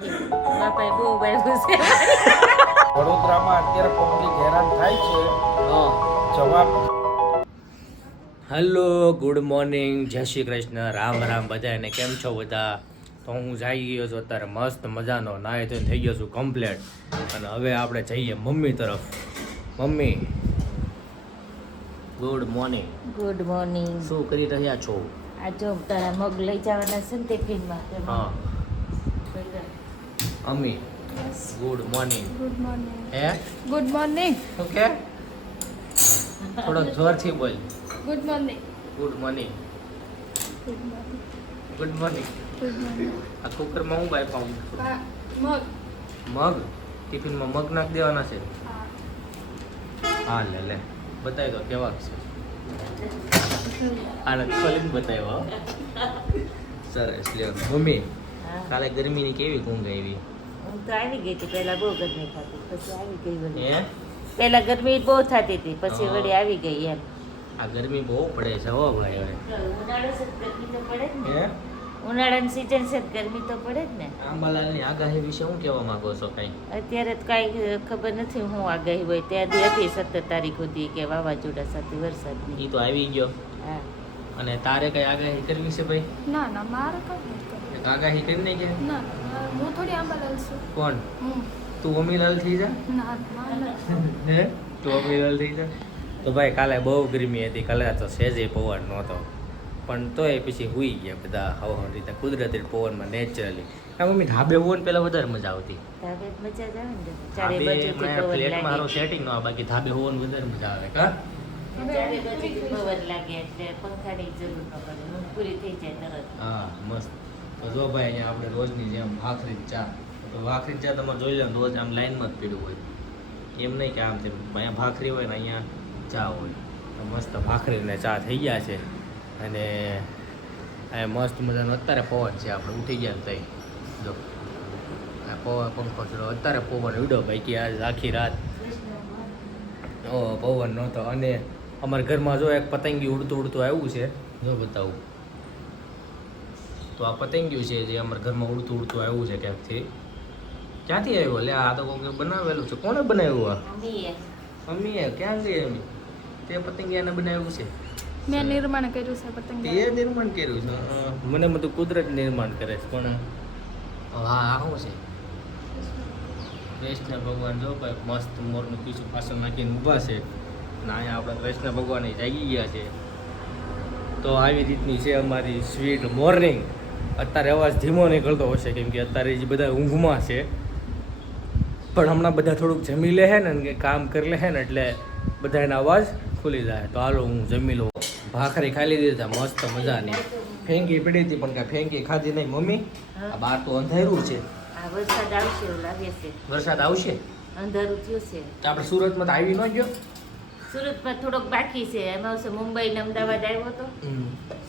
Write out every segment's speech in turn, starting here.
બાપાએ બહુ બાયું છે. વડોદરામાં અત્યારે પબ્લિક હેરાન થાય છે. જવાબ. હેલો, ગુડ મોર્નિંગ, જય શ્રી કૃષ્ણ, રામ રામ બધાને. કેમ છો બધા? તો હું જઈ ગયો છું અત્યારે મસ્ત મજાનો, નાહી ધોઈને થઈ ગયો છું કમ્પ્લેટ. અને હવે આપણે જઈએ મમ્મી તરફ. Mummy, good morning. Good morning. શું કરી રહ્યા છો? આ જો તારા મગ લઈ જવાના છે ને ટિફિનમાં. હા mummy, good morning. Good morning. હે ગુડ મોર્નિંગ. ઓકે, થોડો જોરથી બોલ. Good morning. Good morning. Good morning. Good morning. Good morning. આ કુકરમાં હું બાય પાઉં? મગ. મગ? ટિફિનમાં મગ નાખ દેવાના છે? હા લે લે, બતાવી દો કેવા છે. આને ખોલીને બતાવ્યો. સરસ લ્યો. મમ્મી, હા. કાલે ગરમીની કેવી ઊંઘ આવી? હું તો આવી ગઈ હતી. પહેલા બહુ ગરમી થતી, પછી આવી ગઈ વળી. હે? પહેલા ગરમી બહુ થતી હતી, પછી હા. વળી આવી ગઈ એમ. આ ગરમી બહુ પડે છે હો ભાઈ હવે. ઉનાળો છે તો ગરમી તો પડે જ ને. હે? ઉનાળાની સિઝન છે તો ગરમી તો પડે જ ને. આંબાલાલની આગાહી વિશે શું કહેવા માંગો છો કઈ? અત્યારે તો કાંઈ ખબર નથી હું આગાહી હોય. ત્યાંથી હતી 17 તારીખ સુધી કે વાવાઝોડા સાથે વરસાદની. ઈ તો આવી ગયો. હા. અને તારે કઈ આગાહી કરવી છે ભાઈ? ના ના મારે કઈ નથી કરવું. એક આગાહી કરીને કે ના ના હું થોડી આંબાલાલ છું. કોણ? હું તું અમીલાલ થઈ જા. ના ના હે? તું અમીલાલ થઈ જા. તો ભાઈ કાલે બહુ ગરમી હતી. કાલે તો સહેજે પવન નહોતો, પણ તોય પછી હુઈ ગયા બધા હવા રીતે કુદરતી પવનમાં નેચરલી. મમ્મી ધાબે હોવ ને પેલા વધારે મજા આવતી. ધાબે મજા જ આવે ને. ચારે ધાબે બાજુથી પવન ફ્લેટમાં હારો લાગે. સેટિંગ ન હોય, બાકી ધાબે હોવ ને વધારે મજા આવે. કા ચારે બાજુથી પવન લાગે એટલે પંખાની જરૂર ન પડે. ઊંઘ પૂરી થઈ જાય તરત. હા મસ્ત. તો જો ભાઈ અહીંયા આપણે રોજની જેમ ભાખરી ચા, તો ભાખરી ચા તમે જોઈ લો ને રોજ આમ લાઈનમાં જ પીડ્યું હોય. એમ નહીં કે આમ તેમ. અહીંયા ભાખરી હોય ને અહીંયા ચા હોય. તો મસ્ત ભાખરી ને ચા થઈ ગયા છે. અને આ મસ્ત મજાનો અત્યારે પવન છે. આપણે ઉઠી ગયા ને તઈ જો આ પવન પંખો ચલો અત્યારે પવન ઉડ્યો ભાઈ કે આજ આખી રાત પવન નહોતો. અને અમારા ઘરમાં જો એક પતંગી ઉડતું ઉડતું આવ્યું છે. જો બતાવું તો આ પતંગિયું છે જે અમારા ઘરમાં ઉડતું ઉડતું આવ્યું છે ક્યાંકથી. ક્યાંથી આવ્યું? લે આ તો કોઈ બનાવેલું છે. કોણે બનાવ્યું? આ મમ્મીએ મમ્મીએ. ક્યાં ગઈ અમી? તે પતંગિયાને બનાવ્યું છે? મેં નિર્માણ કર્યું છે પતંગ. તે નિર્માણ કર્યું છે? મને બધું કુદરત નિર્માણ કરે છે. પણ હા આ શું છે? કૃષ્ણ ભગવાન જો ભાઈ મસ્ત મોરનું પીછું પાછળ નાખીને ઊભા છે. અને અહીંયા આપણે કૃષ્ણ ભગવાન જાગી ગયા છે. તો આવી રીતની છે અમારી સ્વીટ મોર્નિંગ. અત્યારે અવાજ ધીમો નીકળતો હશે કેમ કે અત્યારે જે બધા ઊંઘમાં છે. પણ હમણાં બધા થોડુંક જમી લે છે ને કે કામ કરી લે છે ને એટલે બધા એના અવાજ ખુલી જાય. તો હાલો હું જમી લઉં. ભાખરી ખાઈ લીધી હતા મસ્ત મજાની. ફેંકી પડી હતી પણ કાંઈ ફેંકી ખાધી નહીં. મમ્મી આ બહાર તો અંધારું છે. આ વરસાદ આવશે એવું લાગે છે. વરસાદ આવશે? અંધારું થયું છે. તો આપણે સુરતમાં તો આવી ન ગયો. સુરતમાં થોડોક બાકી છે. એમાં આવશે મુંબઈ ને અમદાવાદ આવ્યો હતો.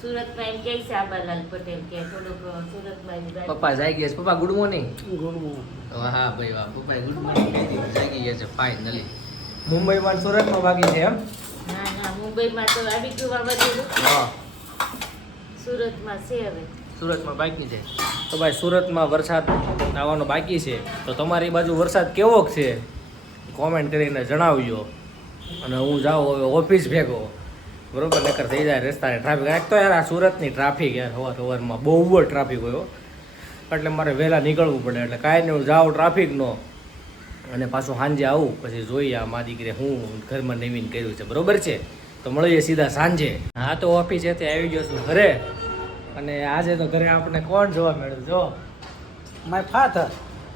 સુરતમાં એમ કહે છે આબાલાલ પટેલ કે થોડુંક સુરતમાં એવી બાકી. પપ્પા જાગી ગયા છે. પપ્પા ગુડ મોર્નિંગ. Good morning. હા ભાઈ વાહ, પપ્પા ગુડ મોર્નિંગ જાગી ગયા છે ફાઇનલી. મુંબઈમાં ને સુરતમાં બાકી છે એમ? ના ના મુંબઈમાં તો આવી ગયું વાવાઝોડું. હા સુરતમાં છે હવે. સુરતમાં બાકી છે. તો ભાઈ સુરતમાં વરસાદ આવવાનો બાકી છે. તો તમારી બાજુ વરસાદ કેવો છે કોમેન્ટ કરીને જણાવજો. અને હું જાઉં હવે ઓફિસ ભેગો, બરોબર? નકર થઈ જાય રસ્તાને ટ્રાફિક. એક તો યાર આ સુરતની ટ્રાફિક યાર સવારમાં બહુ જ ટ્રાફિક હોય. એટલે મારે વહેલા નીકળવું પડે. એટલે કાંઈ નહીં, હું જાઉં ટ્રાફિકનો અને પાછું સાંજે આવું. પછી જોઈએ આ મા દીકરી હું ઘરમાં નવીન કર્યું છે, બરોબર છે? તો મળીએ સીધા સાંજે. હા તો ઓફિસેથી આવી ગયો છું ઘરે. અને આજે તો ઘરે આપણે કોણ જોવા મળ્યું? જો માય ફાધર.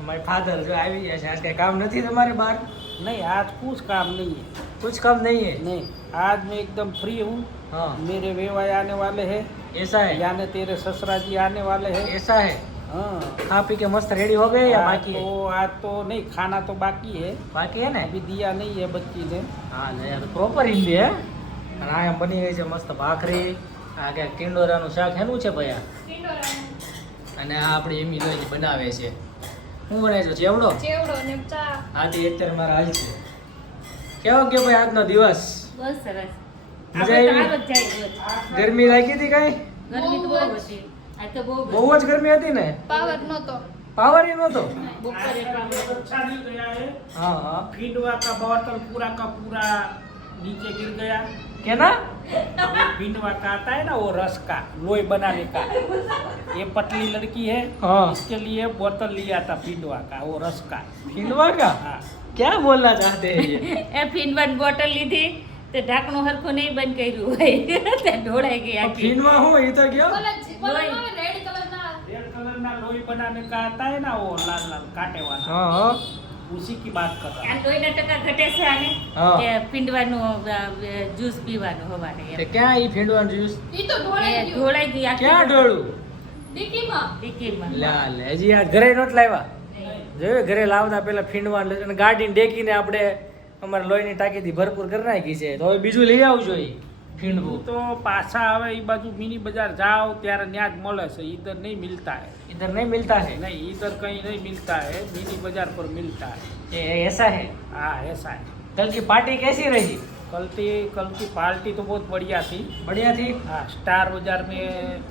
મારી ફાધર જો આવી ગયા છે. આજ કઈ કામ નથી તમારે બહાર? नहीं आज कुछ काम नहीं है. कुछ काम नहीं है? नहीं आज मैं एकदम फ्री हूँ. हाँ मेरे वेवाई आने वाले हैं. ऐसा है? यानी तेरे ससुरा जी आने वाले हैं. ऐसा है? हाँ खा पी के मस्त रेडी हो गए या बाकी है? आज तो नहीं, खाना तो बाकी है. बाकी है ना? अभी दिया नहीं है बच्ची ने. હા ને તો પ્રોપર હિન્દી હે. અને આ એમ બની ગઈ છે મસ્ત ભાખરી. આ કે ટિંડોરાનું શાક હેનું છે ભયા? અને આ આપણી એમી લોહી બનાવે છે. શું બનાવે છે? ચેવડો? ચેવડો ને ચા. હા તે અત્યારે મારા હાલ છે. કેવો ગયો ભાઈ આજનો દિવસ? બહુ સરસ. મજા આવી? ગરમી લાગી હતી કઈ? ગરમી તો બહુ હતી. આ તો બહુ બહુ જ ગરમી હતી ને? પાવર નહોતો. पावर ही नतो બપોરે પાવર अच्छा नहीं गया है। हाँ हाँ फीडवा का बोतल पूरा का पूरा नीचे गिर गया। क्या ना वो फीडवा का आता है ना वो रस का लोई बनाने का, ये पतली लड़की है, हाँ। इसके लिए बोतल लिया था फीडवा का, वो रस का। खिलवा का हाँ क्या बोलना चाहते हैं ये એ ફીનવાની બોટલ લીધી તે ઢાંકણું હરખું નહીં બંધ કર્યું હોય તે ઢોળાઈ ગઈ આખી खिलवा हो ये तो क्या રેડ કલરના रेड कलर ना लोई बनाने का आता है ना वो लाल लाल कांटे वाला, हाँ हाँ उसी की बात कर रहा આ લોહીના ટકા ઘટે છે આને હા. કે પીંડવાનું જ્યુસ પીવાનું હવારે એમ. ते क्या ये फेंडवा जूस ઈ તો એ ઢોળાઈ ગયું ઢોળાઈ ગઈ આખી क्या डोळू ડીકીમાં ડીકીમાં. લા લે હજી આ ઘરે નહોત લાવ્યા જોયું ઘરે લાવતા પેલા ફીંડવા અને ગાડીને ડેકીને આપણે અમારે લોહીની ટાંકીથી ભરપૂર કરી નાખી છે તો હવે બીજું લઈ આવવું જોઈએ ફીંડવું तो पाछा હવે એ બાજુ મિની બજાર જાઓ ત્યારે ત્યાં જ મળે છે, इधर नहीं मिलता है। इधर नहीं मिलता है नहीं इधर कहीं नहीं मिलता है, मिनी बाजार पर मिलता है। ये ऐसा है हाँ ऐसा है। कल की पार्टी कैसी रही कल की पार्टी तो बहुत बढ़िया थी। बढ़िया थी हाँ स्टार बाजार में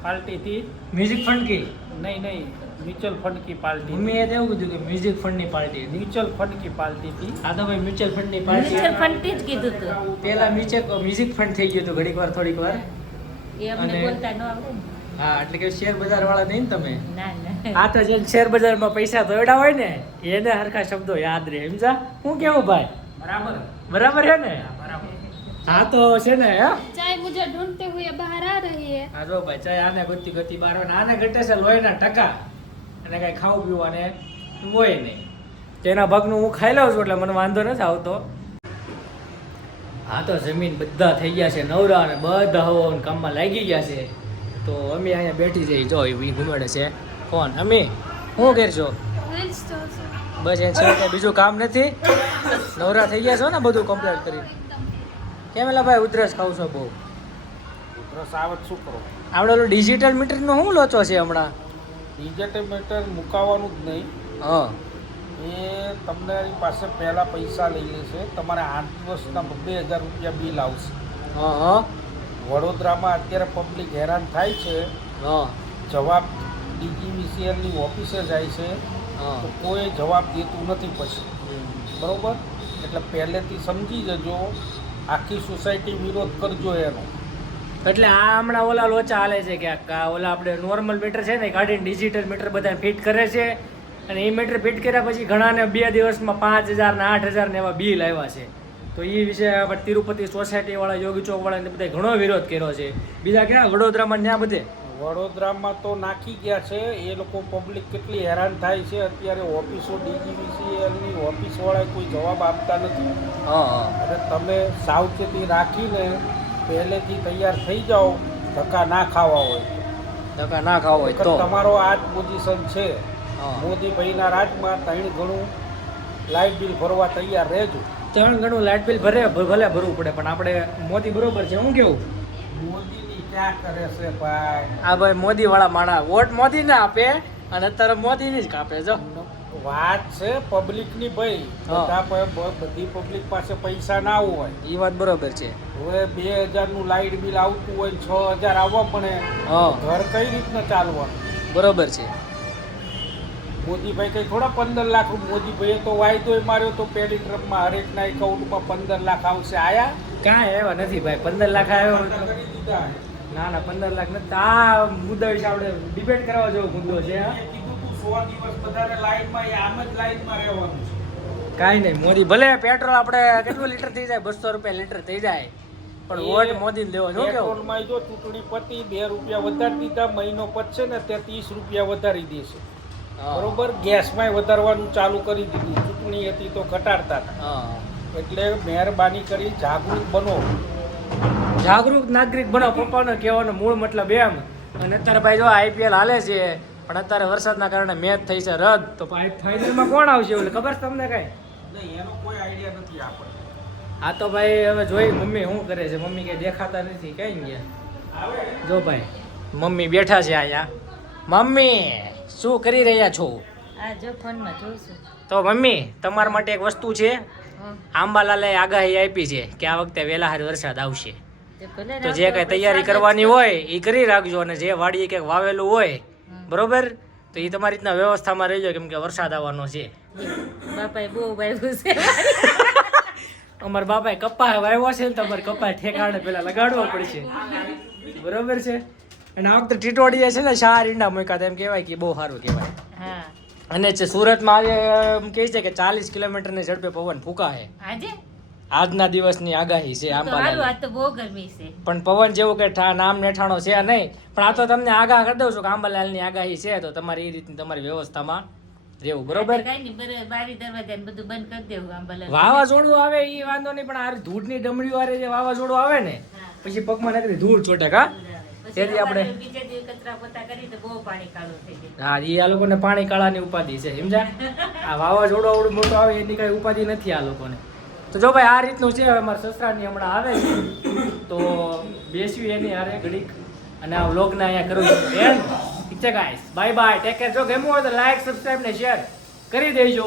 पार्टी थी। म्यूजिक फंड की नहीं म्यूचुअल फंड की पार्टी थी। મમ્મીએ તો એવું કીધું કે મ્યુઝિક ફંડની પાર્ટી હતી म्यूचुअल फंड की पार्टी थी। આ તો ભાઈ મ્યુચ્યુઅલ ફંડની પાર્ટી મ્યુચ્યુઅલ ફંડથી જ કીધું હતું પેલા મ્યુઝિક ફંડ થઈ ગયું હતું ઘડીક વાર થોડીક વાર એ અમને અને- બોલતા ન આવડે ને. હા એટલે કે શેર બજાર વાળા નહીં ને તમે ના ના આ તો જે શેર બજારમાં પૈસા દોડ્યા હોય ને એને હરખા શબ્દો યાદ રહે સમજા હું કેવું ભાઈ बराबर બરાબર છે ને बराबर। હા તો છે ને હે ચાય મુझे ढूंढते हुए बाहर आ रही है હા જો ભાઈ ચાય આને ગતિ ગતિ બાર હોય ને આને ઘટે છે લોહીના ટકા અને કાંઈ ખાવું પીવાને હોય નહીં તેના ભાગનું હું ખાઈ લઉં છું એટલે મને વાંધો નથી આવતો હા તો જમીન બધા થઈ ગયા છે નવરા અને બધા હવો કામમાં લાગી ગયા છે તો અમે અહીંયા બેઠી જઈ જો એ ઘુમેડે છે કોણ અમે શું કરશો રીલ્સ તો છે બસ એ છે કે બીજું કામ નથી નવરા થઈ ગયા છો ને બધું કમ્પ્લીટ કરી કેમ એલા ભાઈ ઉધરસ ખાવ છો બહુ રસાવત શું કરો? આપણે ઓલું ડિજિટલ મીટરનો શું લોચો છે હમણાં ડિજિટલ મીટર મુકાવાનું જ નહીં, હા એ તમારી પાસે પહેલા પૈસા લઈ લેશે, તમારે 8 દિવસના 2,000 રૂપિયા બિલ આવશે। હા હા વડોદરામાં અત્યારે પબ્લિક હેરાન થાય છે, હા જવાબ DGVCLની ઓફિસે જાય છે હા તો કોઈ જવાબ દેતું નથી પછી, બરોબર? એટલે પહેલેથી સમજી જજો, આખી સોસાયટી વિરોધ કરજો એનો। એટલે આ હમણાં ઓલા લોચા હાલે છે કે આ ઓલા આપણે નોર્મલ મીટર છે ને એ કાઢીને ડિજિટલ મીટર બધા ફિટ કરે છે અને એ મીટર ફિટ કર્યા પછી ઘણાને 2 દિવસમાં 5,000 ને 8,000 ને એવા બિલ આવ્યા છે તો એ વિશે આપણે તિરુપતિ સોસાયટી વાળા યોગી ચોક વાળાને બધા ઘણો વિરોધ કર્યો છે બીજા ક્યાં વડોદરામાં ત્યાં બધે વડોદરામાં તો નાખી ગયા છે એ લોકો, પબ્લિક કેટલી હેરાન થાય છે અત્યારે, ઓફિસો DGVCLની ઓફિસવાળા કોઈ જવાબ આપતા નથી। હા હા અને તમે સાવચેતી રાખીને પહેલેથી તૈયાર થઈ જાઓ, ધક્કા ના ખાવા હોય ધક્કા ના ખાવ હોય તો તમારો આ જ પોઝિશન છે। હા મોદીભાઈના રાજમાં 3 ગણું લાઇટ બિલ ભરવા તૈયાર રહેજો। 3 ગણું લાઇટ બિલ ભલે ભરવું પડે પણ આપણે મોદી બરોબર છે હું કેવું મોદીની ક્યાં કરે છે ભાઈ? આ ભાઈ મોદી વાળા માણા વોટ મોદી ને આપે અને અત્યારે મોદીની જ કાપે જો વાત છે પબ્લિકની ભાઈ, હા. બધી પબ્લિક પાસે પૈસા ના હોય। એ વાત બરોબર છે હવે 2,000 નું લાઇટ બિલ આવતું હોય, 6,000 આવવા પડે, હા ઘર કઈ રીતના ચાલવાનું? બરોબર છે મોદીભાઈ કઈ થોડા 15 લાખ, મોદીભાઈએ તો વાયદો માર્યો તો પહેલી ટ્રમમાં હરેકના એકાઉન્ટમાં 15 લાખ આવશે, આયા? કાંઈ એવા નથી ભાઈ 15 લાખ આવ્યો કરી દીધા। ના ના 15 લાખ નથી આ મુદ્દા વિશે આપણે ડિબેટ કરવા જેવો મુદ્દો છે હા? એ કીધું તું 100 દિવસ બધાને લાઈનમાં, એ આમ જ લાઈનમાં રહેવાનું છે। કાંઈ નહીં મોદી ભલે પેટ્રોલ આપણે કેટલું લીટર થઈ જાય 200 રૂપિયા લીટર થઈ જાય પણ વોટ મોદી લેવો જો કેવું પેટ્રોલમાં જો ચૂંટણી પતી 2 રૂપિયા વધારી દીધા, મહિનો પતશે ને ત્યાં 30 રૂપિયા વધારી દેશે, હા. બરોબર? ગેસમાંય વધારવાનું ચાલુ કરી દીધું, ચૂંટણી હતી તો ઘટાડતા હતા। હા એટલે મહેરબાની કરી જાગૃત બનો। જાગૃત નાગરિક બનો પપ્પાનો કહેવાનો મૂળ મતલબ એમ અને અત્યારે ભાઈ જો IPL હાલે છે પણ અત્યારે વરસાદના કારણે મેચ થઈ છે રદ તો ફાઇનલમાં કોણ આવશે એવું ખબર છે તમને કાંઈ નહીં, એનો કોઈ આઈડિયા નથી આપણને। હા તો ભાઈ હવે જોઈ મમ્મી શું કરે છે મમ્મી કઈ દેખાતા નથી કઈ ગયા જો ભાઈ મમ્મી બેઠા છે અહીંયા મમ્મી શું કરી રહ્યા છો આ જો ફોનમાં જોઉં છું તો મમ્મી તમારા માટે એક વસ્તુ છે હં. આંબાલાલે આગાહી આપી છે કે આ વખતે વહેલા વરસાદ આવશે તે ભલે તો જે કઈ તૈયારી કરવાની હોય એ કરી રાખજો અને જે વાડીએ કંઈક વાવેલું હોય બરોબર તો એ તમારી રીતના વ્યવસ્થામાં રહેજો, કેમ કે વરસાદ આવવાનો છે. બાપાએ બહુ વાવ્યું છે. અમારા બાપાએ કપા વાવ્યો છે ને, તમારે કપા ઠેકાણે પેલા લગાડવો પડશે, બરોબર છે. અને આ વખતે ટીટોડીએ છે ને 4 ઈંડા મૂક્યા હતા, એમ કહેવાય કે બહુ સારું કહેવાય. હા અને સુરતમાં આજે એમ કહે છે કે 40 કિલોમીટરની ઝડપે પવન ફૂંકાય. આજે આજના દિવસની આગાહી છે તો હારું, આંબાલાલ. આજ તો બહુ ગરમી છે. પણ પવન જેવું કે નામ નેઠાણો છે નહીં, પણ આ તો તમને આગાહ કરી દઉં છું કે આંબાલાલની આગાહી છે, તો તમારી એ રીતની તમારી વ્યવસ્થામાં રહેવું, બરોબર. કઈ નહીં, બારી દરવાજા ને બધું બંધ કરી દેવું આંબાલાલ. વાવાઝોડું આવે એ વાંધો નહીં, પણ આ ધૂળની ડમરીઓ વાળે જે વાવાઝોડું આવે ને, હા. પછી પગમાં નકરી ધૂળ ચોટે કા. પછી તેથી આપણે અમારે બીજા દિવસે કચરા પોતા કરી તો બહુ પાણી કાળું થઈ જાય. હા, એ આ લોકોને પાણી કાળાની ઉપાધિ છે, સમજ્યા. આ વાવાઝોડું આવડું મોટું આવે એની કઈ ઉપાધિ નથી આ લોકોને. તો જો ભાઈ આ રીતનું છે. હવે મારા સસરાની હમણાં આવે છે, તો બેસવી એની હારે ઘડીક, અને આ વ્લોગને અહીંયા કરું છું એન્ડ. ઠીક છે guys, bye bye, take care. જો ગમ્યું હોય તો લાઈક, સબસ્ક્રાઇબ ને શેર કરી દેજો.